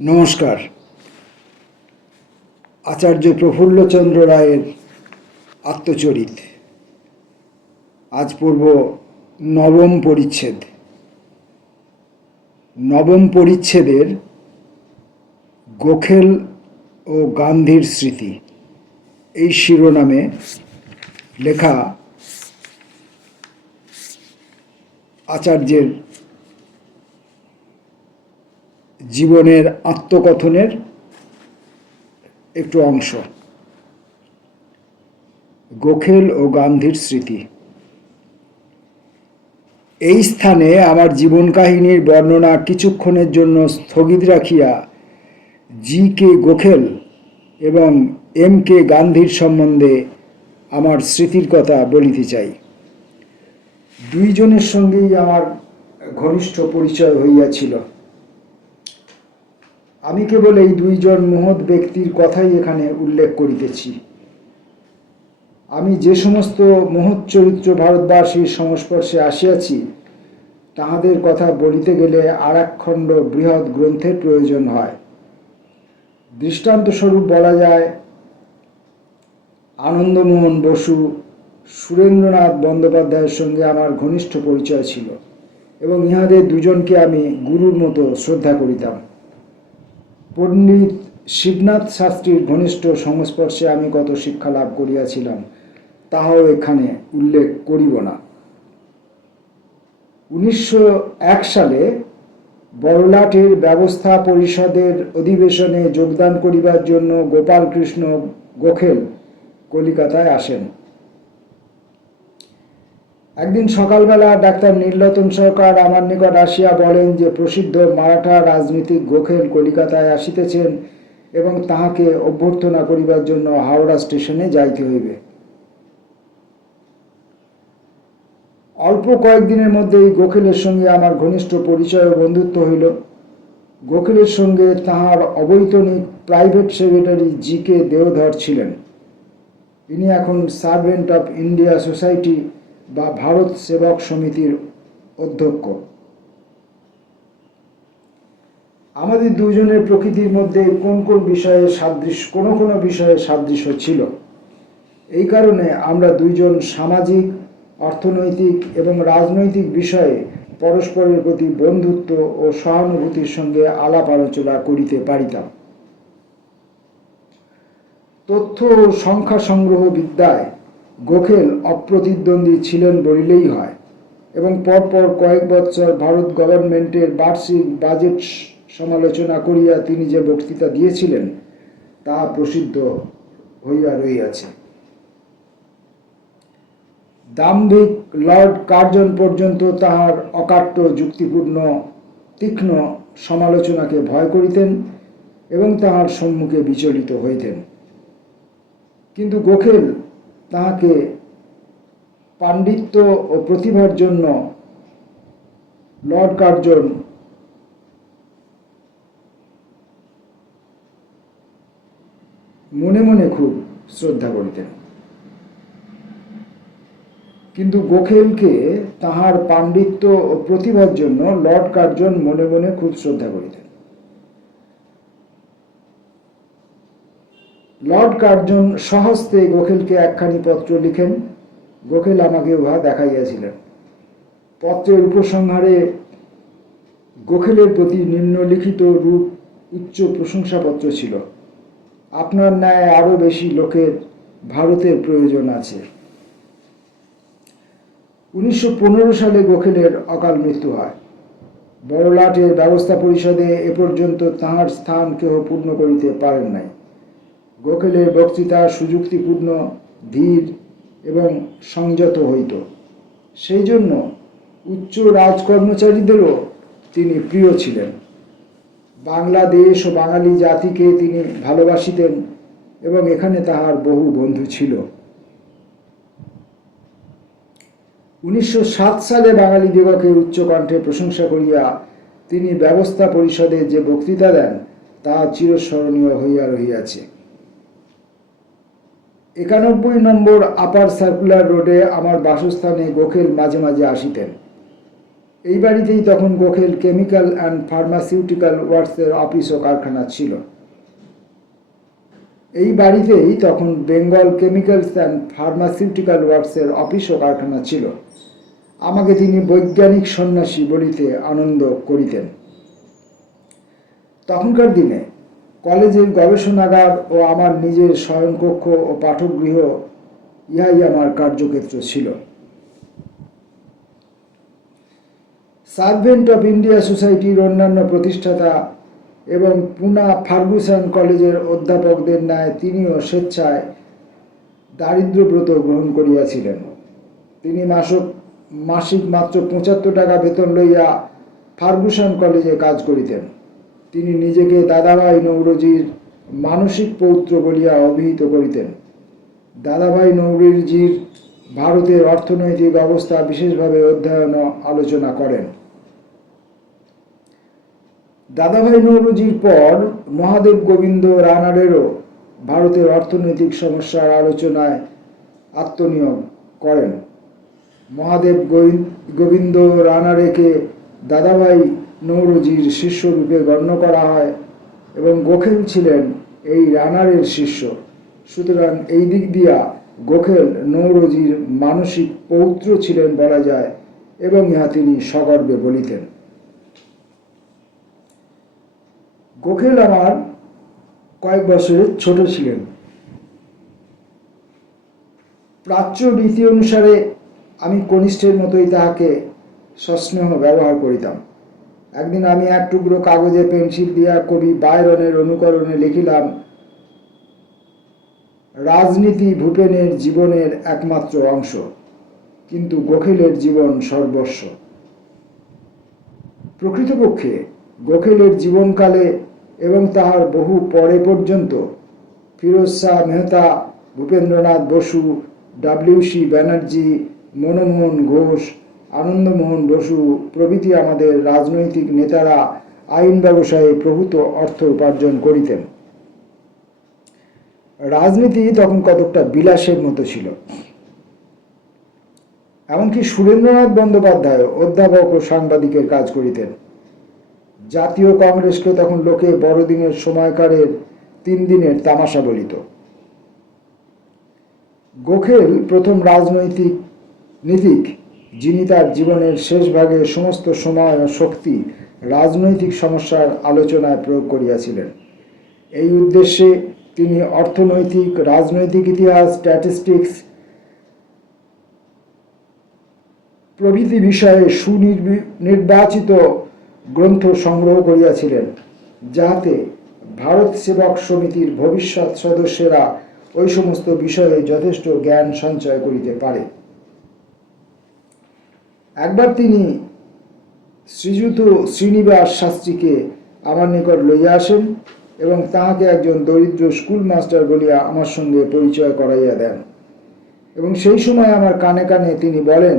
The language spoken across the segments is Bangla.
নমস্কার। আচার্য প্রফুল্লচন্দ্র রায়ের আত্মচরিত। আজ পড়ব নবম পরিচ্ছেদ। নবম পরিচ্ছেদের গোখেল ও গান্ধীর স্মৃতি এই শিরোনামে লেখা আচার্যের জীবনের আত্মকথনের একটু অংশ। গোখেল ও গান্ধীর স্মৃতি। এই স্থানে আমার জীবন কাহিনীর বর্ণনা কিছুক্ষণের জন্য স্থগিত রাখিয়া জি কে গোখেল এবং এম কে গান্ধীর সম্বন্ধে আমার স্মৃতির কথা বলিতে চাই। দুইজনের সঙ্গেই আমার ঘনিষ্ঠ পরিচয় হইয়াছিল। আমি কেবল এই দুইজন মহৎ ব্যক্তির কথাই এখানে উল্লেখ করিতেছি। আমি যে সমস্ত মহৎ চরিত্র ভারতবাসীর সংস্পর্শে আসিয়াছি, তাহাদের কথা বলিতে গেলে আর এক খণ্ড বৃহৎ গ্রন্থের প্রয়োজন হয়। দৃষ্টান্তস্বরূপ বলা যায়, আনন্দমোহন বসু, সুরেন্দ্রনাথ বন্দ্যোপাধ্যায়ের সঙ্গে আমার ঘনিষ্ঠ পরিচয় ছিল এবং ইহাদের দুজনকে আমি গুরুর মতো শ্রদ্ধা করিতাম। পণ্ডিত শিবনাথ শাস্ত্রীর ঘনিষ্ঠ সংস্পর্শে আমি কত শিক্ষা লাভ করিয়াছিলাম, তাহাও এখানে উল্লেখ করিব না। 1901 সালে বড়লাটের ব্যবস্থা পরিষদের অধিবেশনে যোগদান করিবার জন্য গোপালকৃষ্ণ গোখেল কলিকাতায় আসেন। একদিন সকালবেলা ডাক্তার নীলরতন সরকার আমার নিকট আসিয়া বলেন যে প্রসিদ্ধ মারাঠা রাজনীতিক গোখেল কলিকাতায় আসিতেছেন এবং তাহাকে অভ্যর্থনা করিবার জন্য হাওড়া স্টেশনে যাইতে হইবে। অল্প কয়েকদিনের মধ্যেই গোখেলের সঙ্গে আমার ঘনিষ্ঠ পরিচয় ও বন্ধুত্ব হইল। গোখেলের সঙ্গে তাহার অবৈতনিক প্রাইভেট সেক্রেটারি জি কে দেওধর ছিলেন। ইনি এখন সার্ভেন্ট অফ ইন্ডিয়া সোসাইটি বা ভারত সেবক সমিতির অধ্যক্ষ। আমাদের দুজনের প্রকৃতির মধ্যে কোন কোনো বিষয়ে সাদৃশ্য ছিল। এই কারণে আমরা দুইজন সামাজিক, অর্থনৈতিক এবং রাজনৈতিক বিষয়ে পরস্পরের প্রতি বন্ধুত্ব ও সহানুভূতির সঙ্গে আলাপ আলোচনা করিতে পারিতাম। তথ্য ও সংখ্যা সংগ্রহ বিদ্যায় গোখেল অপ্রতিদ্বন্দ্বী ছিলেন বলিলেই হয় এবং পরপর কয়েক বৎসর ভারত গভর্নমেন্টের বার্ষিক বাজেট সমালোচনা করিয়া তিনি যে বক্তৃতা দিয়েছিলেন তা প্রসিদ্ধ হইয়া রহিয়াছে। দাম্ভিক লর্ড কার্জন পর্যন্ত তাহার অকাট্য, যুক্তিপূর্ণ, তীক্ষ্ণ সমালোচনাকে ভয় করিতেন এবং তাহার সম্মুখে বিচলিত হইতেন। কিন্তু গোখেল তাহাকে পাণ্ডিত্য ও প্রতিভার জন্য লর্ড কার্জন মনে মনে খুব শ্রদ্ধা করিতেন। কিন্তু গোখেলকে তাহার পাণ্ডিত্য ও প্রতিভার জন্য লর্ড কার্জন মনে মনে খুব শ্রদ্ধা করিতেন। লর্ড কার্জন স্বহস্তে গোখেলকে একখানি পত্র লিখেন। গোখেল আমাকে উহা দেখাইয়াছিলেন। পত্রের উপসংহারে গোখেলের প্রতি নিম্নলিখিত রূপ উচ্চ প্রশংসাপত্র ছিল: আপনার ন্যায় আরো বেশি লোকের ভারতের প্রয়োজন আছে। 1915 সালে গোখেলের অকাল মৃত্যু হয়। বড়লাটের ব্যবস্থা পরিষদে এ পর্যন্ত তাহার স্থান কেহ পূর্ণ করিতে পারেন নাই। গোখেলের বক্তৃতা সুযুক্তিপূর্ণ, ধীর এবং সংযত হইত। সেই জন্য উচ্চ রাজকর্মচারীদেরও তিনি প্রিয় ছিলেন। বাংলাদেশ ও বাঙালি জাতিকে তিনি ভালোবাসিতেন এবং এখানে তাহার বহু বন্ধু ছিল। 1907 সালে বাঙালিদিগকে উচ্চকণ্ঠে প্রশংসা করিয়া তিনি ব্যবস্থা পরিষদে যে বক্তৃতা দেন তা চিরস্মরণীয় হইয়া রহিয়াছে। 91 নম্বর আপার সার্কুলার রোডে আমার বাসস্থানে গোখেল মাঝে মাঝে আসিতেন। এই বাড়িতেই তখন গোখেল কেমিক্যাল অ্যান্ড ফার্মাসিউটিক্যাল ওয়ার্কসের অফিস ও কারখানা ছিল। এই বাড়িতেই তখন বেঙ্গল কেমিক্যালস অ্যান্ড ফার্মাসিউটিক্যাল ওয়ার্কসের অফিস ও কারখানা ছিল। আমাকে তিনি বৈজ্ঞানিক সন্ন্যাসী বলিতে আনন্দ করিতেন। তখনকার দিনে কলেজের গবেষণাগার ও আমার নিজের শয়নকক্ষ ও পাঠগৃহ ইহাই আমার কার্যক্ষেত্র ছিল। সার্ভেন্ট অফ ইন্ডিয়া সোসাইটির অন্যান্য প্রতিষ্ঠাতা এবং পুনা ফার্গুসন কলেজের অধ্যাপকদের ন্যায় তিনিও স্বেচ্ছায় দারিদ্র্যব্রত গ্রহণ করিয়াছিলেন। তিনি মাসিক মাত্র ৭৫ টাকা বেতন লইয়া ফার্গুসন কলেজে কাজ করিতেন। তিনি নিজেকে দাদাভাই নৌরোজির মানসিক পৌত্র বলিয়া অভিহিত করিতেন। দাদাভাই নৌরোজির ভারতের অর্থনৈতিক অবস্থা বিশেষভাবে অধ্যয়ন আলোচনা করেন। দাদাভাই নৌরোজির পর মহাদেব গোবিন্দ রানারেরও ভারতের অর্থনৈতিক সমস্যার আলোচনায় আত্মনিয়োগ করেন। মহাদেব গোবিন্দ রানারেকে দাদাভাই নৌরোজির শিষ্যরূপে গণ্য করা হয় এবং গোখেল ছিলেন এই রানারের শিষ্য। সুতরাং এই দিক দিয়া গোখেল নৌরোজির মানসিক পৌত্র ছিলেন বলা যায় এবং ইহা তিনি সগর্বে বলিতেন। গোখেল আমার কয়েক বছরের ছোট ছিলেন। প্রাচ্য রীতি অনুসারে আমি কনিষ্ঠের মতোই তাহাকে সস্নেহ ব্যবহার করিতাম। একদিন আমি এক টুকরো কাগজে পেন্সিল দিয়া কবি বায়রনের অনুকরণে লিখিলাম, রাজনীতি ভূপেনের জীবনের একমাত্র অংশ, কিন্তু গোখেলের জীবন সর্বস্ব। প্রকৃতপক্ষে গোখেলের জীবনকালে এবং তাহার বহু পরে পর্যন্ত ফিরোজ শাহ মেহতা, ভূপেন্দ্রনাথ বসু, ডব্লিউ.সি. ব্যানার্জি, মনমোহন ঘোষ, আনন্দমোহন বসু প্রভৃতি আমাদের রাজনৈতিক নেতারা আইন ব্যবসায়ে প্রভূত অর্থ উপার্জন করিতেন। রাজনীতি তখন কতকটা বিলাসের মতো ছিল। এমনকি সুরেন্দ্রনাথ বন্দ্যোপাধ্যায় অধ্যাপক ও সাংবাদিকের কাজ করিতেন। জাতীয় কংগ্রেসকে তখন লোকে বড়দিনের সময়কারের 3 দিনের তামাশা বলিত। গোখেল প্রথম রাজনৈতিক নীতিক, যিনি তার জীবনের শেষ ভাগে সমস্ত সময় ও শক্তি রাজনৈতিক সমস্যার আলোচনায় প্রয়োগ করিয়াছিলেন। এই উদ্দেশ্যে তিনি অর্থনৈতিক, রাজনৈতিক ইতিহাস, স্ট্যাটিস্টিক্স প্রভৃতি বিষয়ে সুনির্বাচিত গ্রন্থ সংগ্রহ করিয়াছিলেন, যাহাতে ভারত সেবক সমিতির ভবিষ্যৎ সদস্যরা ওই সমস্ত বিষয়ে যথেষ্ট জ্ঞান সঞ্চয় করিতে পারে। একবার তিনি শ্রীযুত শ্রীনিবাস শাস্ত্রীকে আমার নিকট লইয়া আসেন এবং তাহাকে একজন দরিদ্র স্কুল মাস্টার বলিয়া আমার সঙ্গে পরিচয় করাইয়া দেন এবং সেই সময় আমার কানে কানে তিনি বলেন,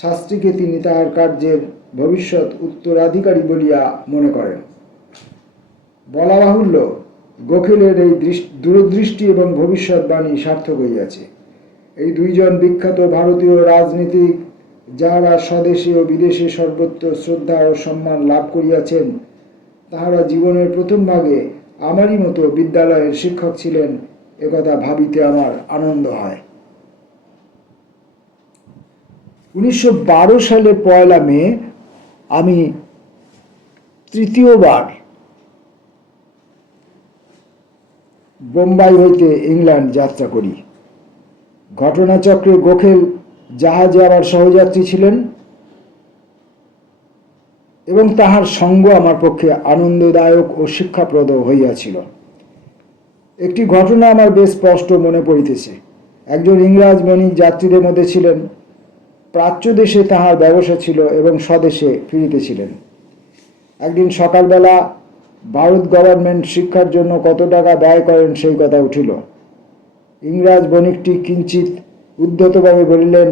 শাস্ত্রীকে তিনি তাহার কার্যের ভবিষ্যৎ উত্তরাধিকারী বলিয়া মনে করেন। বলা বাহুল্য, গোখেলের এই দূরদৃষ্টি এবং ভবিষ্যৎবাণী সার্থক হইয়াছে। এই 2 জন বিখ্যাত ভারতীয় রাজনীতিক, যাহারা স্বদেশে ও বিদেশে সর্বত্র শ্রদ্ধা ও সম্মান লাভ করিয়াছেন, তাহারা জীবনের প্রথম ভাগে আমারই মতো বিদ্যালয়ের শিক্ষক ছিলেন, একথা ভাবিতে আমার আনন্দ হয়। 1912 সালে 1 মে আমি তৃতীয়বার বোম্বাই হইতে ইংল্যান্ড যাত্রা করি। ঘটনাচক্রে গোখেল জাহাজে আমার সহযাত্রী ছিলেন এবং তাহার সঙ্গ আমার পক্ষে আনন্দদায়ক ও শিক্ষাপ্রদ হইয়াছিল। একটি ঘটনা আমার বেশ স্পষ্ট মনে পড়িতেছে। একজন ইংরাজ বণিক যাত্রীদের মধ্যে ছিলেন। প্রাচ্য দেশে তাহার ব্যবসা ছিল এবং স্বদেশে ফিরিতেছিলেন। একদিন সকালবেলা ভারত গভর্নমেন্ট শিক্ষার জন্য কত টাকা ব্যয় করেন সেই কথা উঠিল। ইংরাজ বণিকটি কিঞ্চিত উদ্ধতভাবে বলিলেন,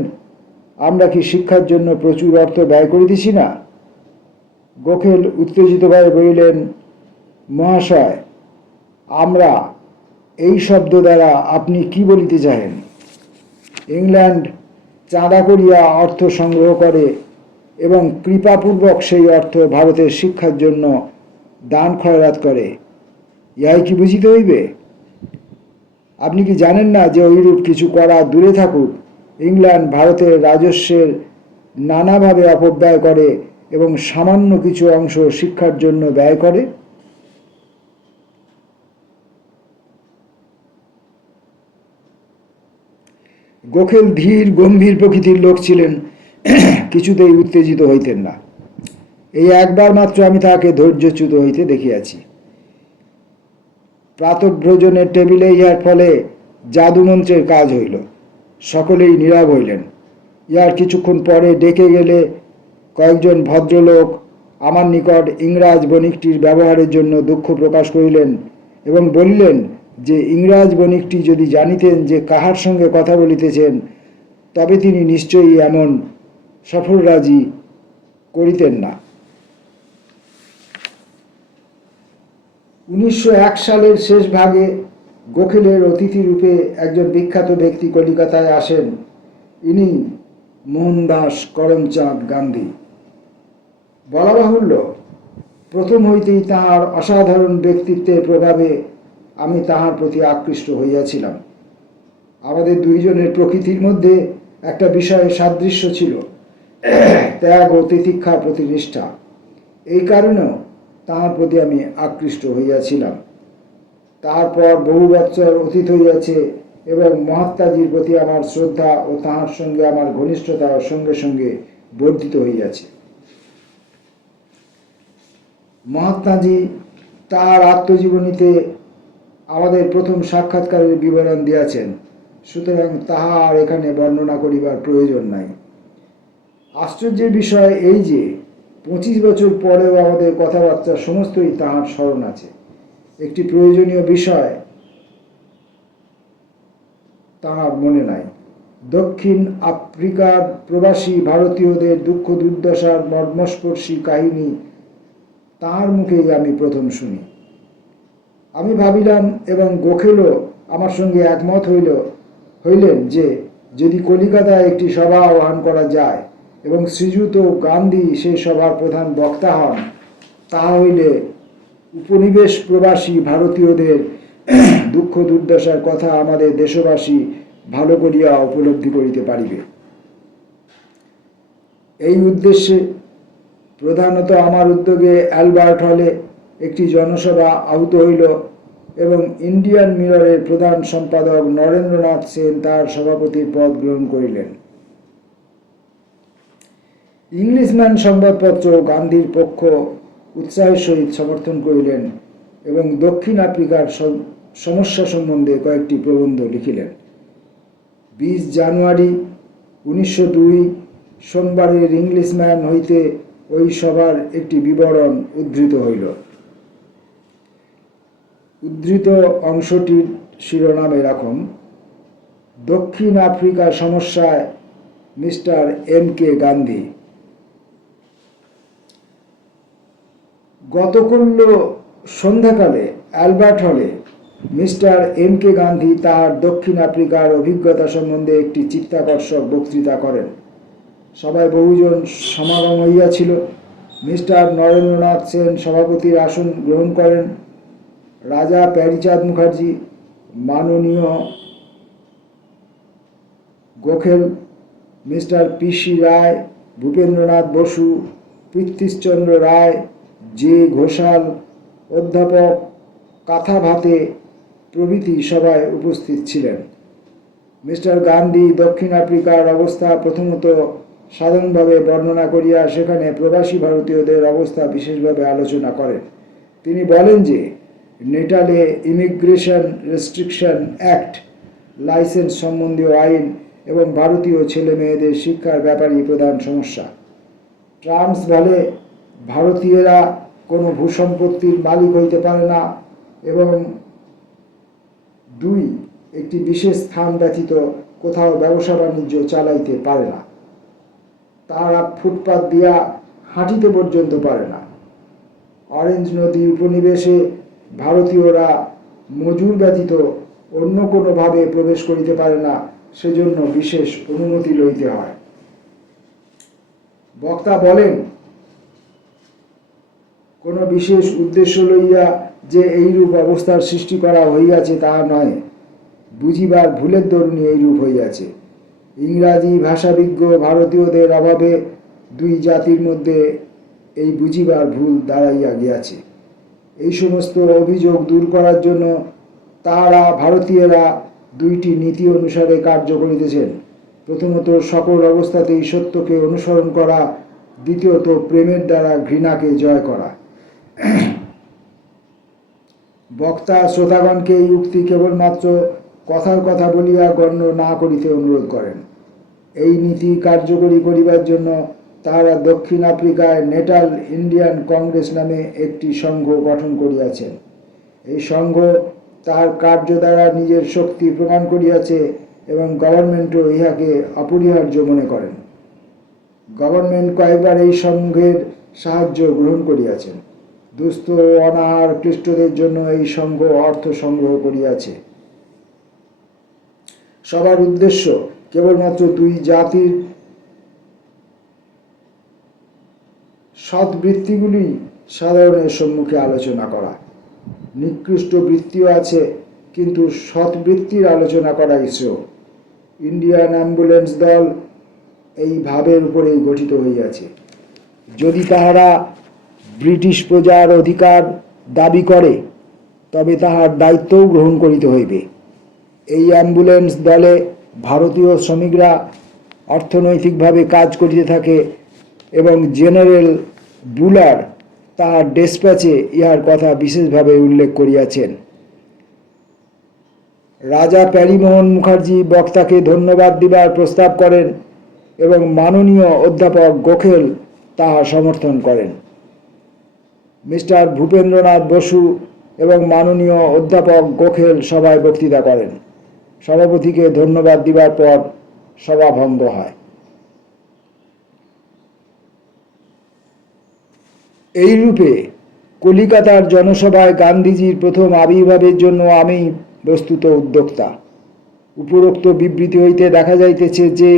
আমরা কি শিক্ষার জন্য প্রচুর অর্থ ব্যয় করিতেছি না? গোখেল উত্তেজিতভাবে বলিলেন, মহাশয়, আমরা, এই শব্দ দ্বারা আপনি কি বলিতে চাহেন? ইংল্যান্ড চাঁদা করিয়া অর্থ সংগ্রহ করে এবং কৃপাপূর্বক সেই অর্থ ভারতের শিক্ষার জন্য দান খয়রাত করে, ইহাই কি বুঝিতে হইবে? আপনি কি জানেন না যে ঐরূপ কিছু করা দূরে থাকুক, ইংল্যান্ড ভারতের রাজস্বের নানাভাবে অপব্যয় করে এবং সামান্য কিছু অংশ শিক্ষার জন্য ব্যয় করে? গোখেল ধীর গম্ভীর প্রকৃতির লোক ছিলেন, কিছুতেই উত্তেজিত হইতেন না। এই একবার মাত্র আমি তাহাকে ধৈর্যচ্যুত হইতে দেখিয়াছি। প্রাতঃভোজনের টেবিলে ইহার ফলে জাদুমন্ত্রের কাজ হইল। সকলেই নীরব হইলেন। ইহার কিছুক্ষণ পরে ডেকে গেলে কয়েকজন ভদ্রলোক আমার নিকট ইংরাজ বণিকটির ব্যবহারের জন্য দুঃখ প্রকাশ করিলেন এবং বলিলেন যে ইংরাজ বণিকটি যদি জানিতেন যে কাহার সঙ্গে কথা বলিতেছেন, তবে তিনি নিশ্চয়ই এমন সফলরাজি করিতেন না। 1901 সালের শেষ ভাগে গোখেলের অতিথিরূপে একজন বিখ্যাত ব্যক্তি কলিকাতায় আসেন। ইনি মোহনদাস করমচাঁদ গান্ধী। বলা বাহুল্য, প্রথম হইতেই তাহার অসাধারণ ব্যক্তিত্বের প্রভাবে আমি তাহার প্রতি আকৃষ্ট হইয়াছিলাম। আমাদের দুইজনের প্রকৃতির মধ্যে একটা বিষয়ে সাদৃশ্য ছিল, ত্যাগ ও তিতিক্ষার প্রতি নিষ্ঠা। এই কারণেও তাহার প্রতি আমি আকৃষ্ট হইয়াছিলাম। তারপর বহু বৎসর অতীত হইয়াছে এবং মহাত্মাজির প্রতি আমার শ্রদ্ধা ও তাহার সঙ্গে আমার ঘনিষ্ঠতা সঙ্গে সঙ্গে বর্ধিত হইয়াছে। মহাত্মাজি তার আত্মজীবনীতে আমাদের প্রথম সাক্ষাৎকারের বিবরণ দিয়াছেন, সুতরাং তাহা আর এখানে বর্ণনা করিবার প্রয়োজন নাই। আশ্চর্যের বিষয় এই যে 25 বছর পরেও আমাদের কথাবার্তা সমস্তই তাহার স্মরণ আছে। একটি প্রয়োজনীয় বিষয় তাহার মনে নাই। দক্ষিণ আফ্রিকার প্রবাসী ভারতীয়দের দুঃখ দুর্দশার মর্মস্পর্শী কাহিনী তাহার মুখেই আমি প্রথম শুনি। আমি ভাবিলাম এবং গোখেলও আমার সঙ্গে একমত হইলেন যে যদি কলিকাতায় একটি সভা আহ্বান করা যায় এবং শ্রীযুত গান্ধী সেই সভার প্রধান বক্তা হন, তাহা হইলে উপনিবেশ প্রবাসী ভারতীয়দের দুঃখ দুর্দশার কথা আমাদের দেশবাসী ভালো করিয়া উপলব্ধি করিতে পারিবে। এই উদ্দেশ্যে প্রধানত আমার উদ্যোগে অ্যালবার্ট হলে একটি জনসভা আহুত হইল এবং ইন্ডিয়ান মিররের প্রধান সম্পাদক নরেন্দ্রনাথ সেন তার সভাপতির পদ গ্রহণ করিলেন। ইংলিশম্যান সংবাদপত্র গান্ধীর পক্ষ উৎসাহের সহিত সমর্থন করিলেন এবং দক্ষিণ আফ্রিকার সমস্যা সম্বন্ধে কয়েকটি প্রবন্ধ লিখিলেন। 20 জানুয়ারি 1902 সোমবারের ইংলিশম্যান হইতে ওই সভার একটি বিবরণ উদ্ধৃত হইল। উদ্ধৃত অংশটির শিরোনাম এরকম: দক্ষিণ আফ্রিকা সমস্যায় মিস্টার M.K. গান্ধী। গতকাল সন্ধ্যাকালে অ্যালবার্ট হলে মিস্টার M.K. গান্ধী তাহার দক্ষিণ আফ্রিকার অভিজ্ঞতা সম্বন্ধে একটি চিত্তাকর্ষক বক্তৃতা করেন। সবাই বহুজন সমাগম হইয়াছিল। মিস্টার নরেন্দ্রনাথ সেন সভাপতির আসন গ্রহণ করেন। রাজা প্যারীচাঁদ মুখার্জি, মাননীয় গোখেল, মিস্টার P.C. রায়, ভূপেন্দ্রনাথ বসু, পৃথ্বীশচন্দ্র রায়, J. ঘোষাল, অধ্যাপক কাথা ভাতে প্রভৃতি সভায় উপস্থিত ছিলেন। মিস্টার গান্ধী দক্ষিণ আফ্রিকার অবস্থা প্রথমত সাধারণভাবে বর্ণনা করিয়া সেখানে প্রবাসী ভারতীয়দের অবস্থা বিশেষভাবে আলোচনা করেন। তিনি বলেন যে নেটালে ইমিগ্রেশন রেস্ট্রিকশন অ্যাক্ট, লাইসেন্স সম্বন্ধীয় আইন এবং ভারতীয় ছেলে মেয়েদের শিক্ষার ব্যাপারই প্রধান সমস্যা। ট্রান্সভালে ভারতীয়রা কোনো ভূসম্পত্তির মালিক হইতে পারে না এবং 2 একটি বিশেষ স্থান ব্যতীত কোথাও ব্যবসা বাণিজ্য চালাইতে পারে না। তারা ফুটপাত দিয়া হাঁটিতে পর্যন্ত পারে না। অরেঞ্জ নদী উপনিবেশে ভারতীয়রা মজুর ব্যতীত অন্য কোনোভাবে প্রবেশ করিতে পারে না, সেজন্য বিশেষ অনুমতি লইতে হয়। বক্তা বলেন, কোনো বিশেষ উদ্দেশ্য লইয়া যে এইরূপ অবস্থার সৃষ্টি করা হইয়াছে তাহা নয়, বুঝিবার ভুলের দরুনই এইরূপ হইয়াছে। ইংরাজি ভাষাবিজ্ঞ ভারতীয়দের অভাবে দুই জাতির মধ্যে এই বুঝিবার ভুল দাঁড়াইয়া গিয়াছে। এই সমস্ত অভিযোগ দূর করার জন্য তাহারা ভারতীয়রা দুইটি নীতি অনুসারে কার্য করিতেছেন। প্রথমত সকল অবস্থাতেই সত্যকে অনুসরণ করা, দ্বিতীয়ত প্রেমের দ্বারা ঘৃণাকে জয় করা। বক্তা শ্রোতাগণকে এই উক্তি কেবলমাত্র কথার কথা বলিয়া গণ্য না করিতে অনুরোধ করেন। এই নীতি কার্যকরী করিবার জন্য তাহারা দক্ষিণ আফ্রিকায় নেটাল ইন্ডিয়ান কংগ্রেস নামে একটি সংঘ গঠন করিয়াছেন। এই সংঘ তাহার কার্য দ্বারা নিজের শক্তি প্রমাণ করিয়াছে এবং গভর্নমেন্টও ইহাকে অপরিহার্য মনে করেন। গভর্নমেন্ট কয়েকবার এই সংঘের সাহায্য গ্রহণ করিয়াছেন। দুস্থ ও অনাহার খ্রিস্টদের জন্য এই সংঘ অর্থ সংগ্রহ করিয়াছে। সবার উদ্দেশ্য কেবলমাত্র দুই জাতির সৎবৃত্তিগুলি সাধারণের সম্মুখে আলোচনা করা। নিকৃষ্ট বৃত্তিও আছে, কিন্তু সৎবৃত্তির আলোচনা করা শ্রেয়। ইন্ডিয়ান অ্যাম্বুলেন্স দল এই ভাবের উপরেই গঠিত হইয়াছে। যদি তাহারা ব্রিটিশ প্রজার অধিকার দাবি করে, তবে তাহার দায়িত্বও গ্রহণ করিতে হইবে। এই অ্যাম্বুলেন্স দলে ভারতীয় শ্রমিকরা অর্থনৈতিকভাবে কাজ করিতে থাকে এবং জেনারেল বুলার তাহার ডেসপ্যাচে ইহার কথা বিশেষভাবে উল্লেখ করিয়াছেন। রাজা প্যারীমোহন মুখার্জি বক্তাকে ধন্যবাদ দিবার প্রস্তাব করেন এবং মাননীয় অধ্যাপক গোখেল তাহা সমর্থন করেন। মিস্টার ভূপেন্দ্রনাথ বসু এবং মাননীয় অধ্যাপক গোখেল সভায় বক্তৃতা করেন। সভাপতিকে ধন্যবাদ দিবার পর সভা ভঙ্গ হয়। এইরূপে কলিকাতার জনসভায় গান্ধীজির প্রথম আবির্ভাবের জন্য আমি বস্তুত উদ্যোক্তা। উপরোক্ত বিবৃতি হইতে দেখা যাইতেছে যে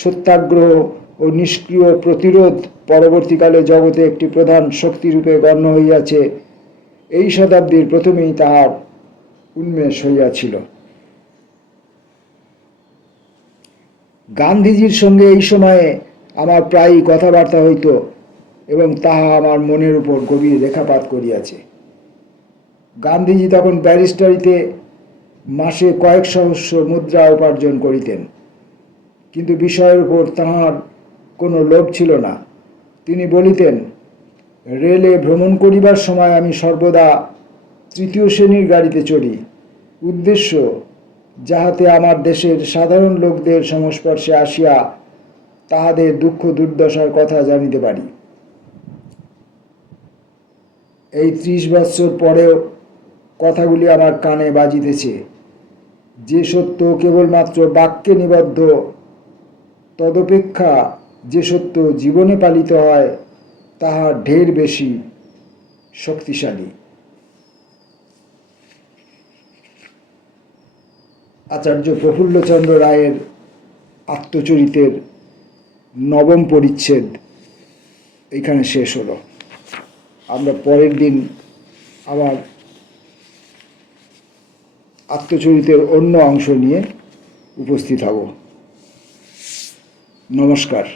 সত্যাগ্রহ ও নিষ্ক্রিয় প্রতিরোধ পরবর্তীকালে জগতে একটি প্রধান শক্তিরূপে গণ্য হইয়াছে। এই শতাব্দীর প্রথমেই তাহার উন্মেষ হইয়াছিল। গান্ধীজির সঙ্গে এই সময়ে আমার প্রায়ই কথাবার্তা হইত এবং তাহা আমার মনের উপর গভীর রেখাপাত করিয়াছে। গান্ধীজি তখন ব্যারিস্টারিতে মাসে কয়েক সহস্র মুদ্রা উপার্জন করিতেন, কিন্তু বিষয়ের উপর তাহার কোনো লোভ ছিল না। তিনি বলিতেন, রেলে ভ্রমণ করিবার সময় আমি সর্বদা তৃতীয় শ্রেণীর গাড়িতে চড়ি, উদ্দেশ্য যাহাতে আমার দেশের সাধারণ লোকদের সংস্পর্শে আসিয়া তাহাদের দুঃখ দুর্দশার কথা জানিতে পারি। এই 30 বৎসর পরেও কথাগুলি আমার কানে বাজিতেছে। যে সত্য কেবলমাত্র বাক্যে নিবদ্ধ, তদপেক্ষা যে সত্য জীবনে পালিত হয় তাহা ঢের বেশি শক্তিশালী। আচার্য প্রফুল্লচন্দ্র রায়ের আত্মচরিতের 9ম পরিচ্ছেদ এখানে শেষ হলো। আমরা পরের দিন আবার আত্মচরিতের অন্য অংশ নিয়ে উপস্থিত হব। নমস্কার।